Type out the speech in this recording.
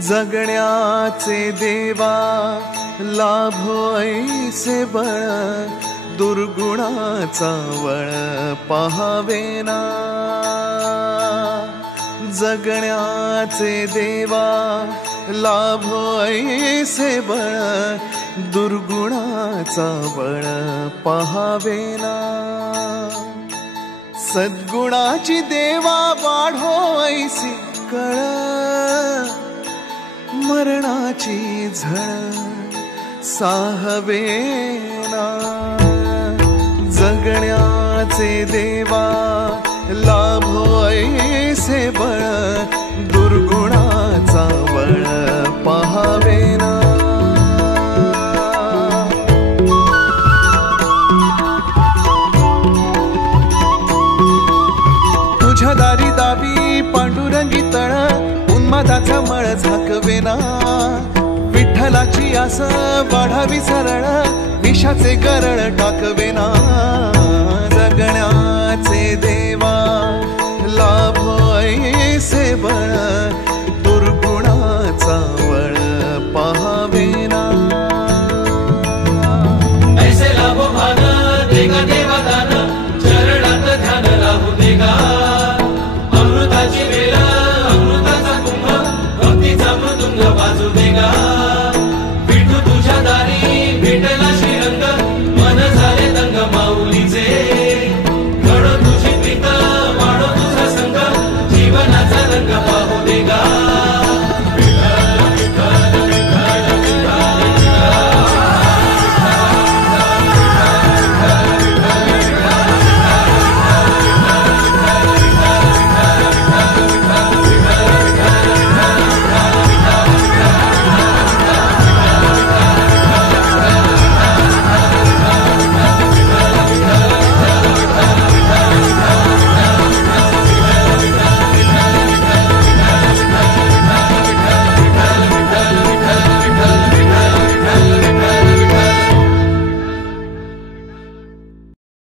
जगण्याचे देवा लाभो ऐसे बळ, दुर्गुणाचा वळ पाहावेना। जगण्याचे देवा लाभो ऐसे बळ, दुर्गुणाचा बळ पाहावेना। सद्गुणाची देवा वाढो ऐसी कळ, मरणाची झळ साहवेना। जगण्याचे देवा लाभो ऐसे बळ, दुर्गुणाचा बळ पाहावेना। तुझ्या दारी दावी पांडुरंगी तळ, उन्मादाचा मळ झाकवेना। विठ्ठलाची आस वाढावी सरळ, विषाचे गरळ टाकवेना। जगण्याचे देवा लाभो ऐसे बळ,